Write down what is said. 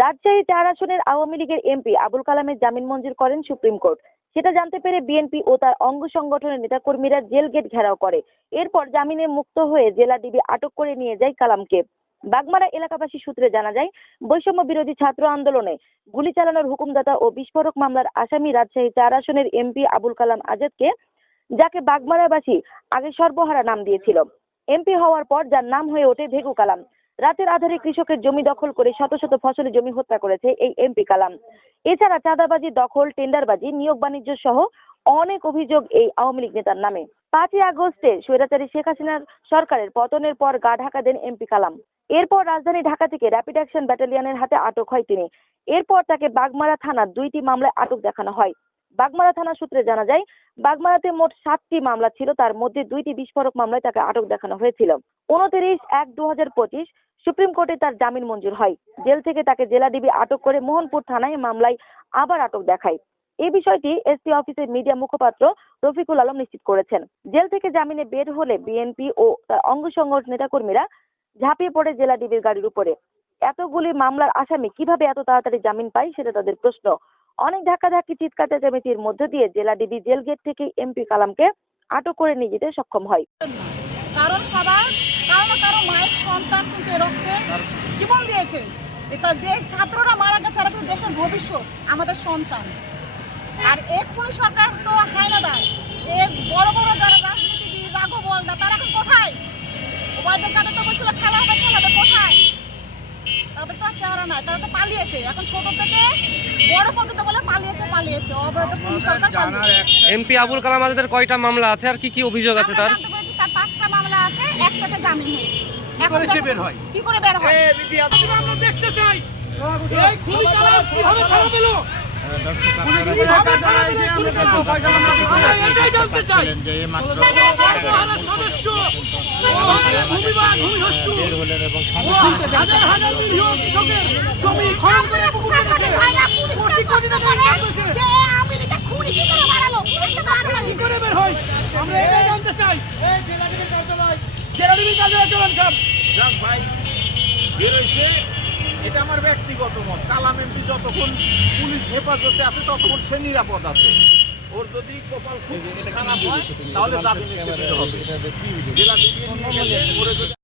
রাজশাহী চার আসনের আওয়ামী লীগের এমপি আবুল কালামের জামিন মঞ্জুর করেন সুপ্রিম কোর্ট। সেটা জানতে পেরে বিএনপি ও তার অঙ্গ সংগঠনের নেতাকর্মীরা জেল গেট ঘেরাও করে। এরপর জামিনে মুক্ত হয়ে জেলা ডিবি আটক করে নিয়ে যায় কালামকে। বাগমারা এলাকাবাসী সূত্রে জানা যায়, বৈষম্য বিরোধী ছাত্র আন্দোলনে গুলি চালানোর হুকুমদাতা ও বিস্ফোরক মামলার আসামি রাজশাহী চার আসনের এমপি আবুল কালাম আজাদকে, যাকে বাগমারাবাসী আগে সর্বহারা নাম দিয়েছিল। এমপি হওয়ার পর যার নাম হয়ে ওঠে ভেগু কালাম। রাতের আধারে কৃষকের জমি দখল করে শত শত ফসলের জমি হত্যা করেছে এই এমপি কালাম। এছাড়া চাঁদাবাজি, দখল, টেন্ডারবাজি, নিয়োগ, বাণিজ্য সহ অনেক অভিযোগ এই আওয়ামী লীগ নেতার নামে। পাঁচই আগস্টে স্বৈরাচারী শেখ হাসিনার সরকারের পতনের পর গা ঢাকা দেন এমপি কালাম। এরপর রাজধানী ঢাকা থেকে র্যাপিড অ্যাকশন ব্যাটালিয়নের হাতে আটক হয় তিনি। এরপর তাকে বাগমারা থানার দুইটি মামলায় আটক দেখানো হয়। বাগমারা থানা সূত্রে জানা যায়, বাগমারাতে মোট সাতটি মামলা ছিল, তার মধ্যে দুইটি বিস্ফোরক মামলায় তাকে আটক দেখানো হয়েছিল। উনত্রিশ এক দু হাজার পঁচিশ সুপ্রিম কোর্টে তার জামিন মঞ্জুর হয়। জেল থেকে তাকে জেলা ডিবি আটক করে মোহনপুর থানায় মামলায় আবার আটক দেখায়। এই বিষয়টি এসপি অফিসের মিডিয়া মুখপাত্র রফিকুল আলম নিশ্চিত করেছেন। জেল থেকে জামিনে বের হলে বিএনপি ও তার অঙ্গ নেতাকর্মীরা ঝাঁপিয়ে পড়ে জেলা ডিবির গাড়ির উপরে। এতগুলি মামলার আসামি কীভাবে এত তাড়াতাড়ি জামিন পায় সেটা তাদের প্রশ্ন। অনেক ধাক্কাধাক্কি, চিৎকার, চেঁচামেচির মধ্য দিয়ে জেলা ডিবি জেল গেট থেকে এমপি কালামকে আটক করে নিয়ে যেতে সক্ষম হয়। কারণ সবার কারও না কারও মায়ের সন্তান কিন্তু রক্তে জীবন দিয়েছে। এটা যে ছাত্ররা মারা গেছে তারা কিন্তু দেশের ভবিষ্যৎ আমাদের সন্তান। আর এক্ষুনি সরকার তো হায়নাদার এর বড় বড় যারা রাজনীতিবিদ রাঘব বলদা তারা এখন কোথায়? ওবায়দের কাছে তো বলছিল খেলা হবে খেলা হবে কোথায়? তাদের তো আর চেহারা নাই তারা তো পালিয়েছে। এখন ছোট থেকে বড় পর্যন্ত বলে পালিয়েছে পালিয়েছে। অবৈধ পুলিশ সরকার এমপি আবুল কালাম আজাদের কয়টা মামলা আছে আর কি কি অভিযোগ আছে তার? আছে একটাতে জামিন হয়েছে। এখন করে সে বের হয়? কি করে বের হয়? আমরা দেখতে চাই। এই খুনি চালান কীভাবে ছাড়া পেল? দর্শক কীভাবে ছাড়া আমরা এটাই জানতে চাই। এই জেলাডিবির কার্যালয়। জেলাডিবির কার্যালয় চলেন সব। যাক ভাই বেরোইছে এটা আমার ব্যক্তিগত মত। কালাম এমপি যতক্ষণ পুলিশ হেফাজতে আছে ততক্ষণ সে নিরাপদ আছে। ওর যদি কপাল খুব খারাপ হয় তাহলে জামিনে হবে। জেলা ডিবি নিয়ে গেছে ওরে যদি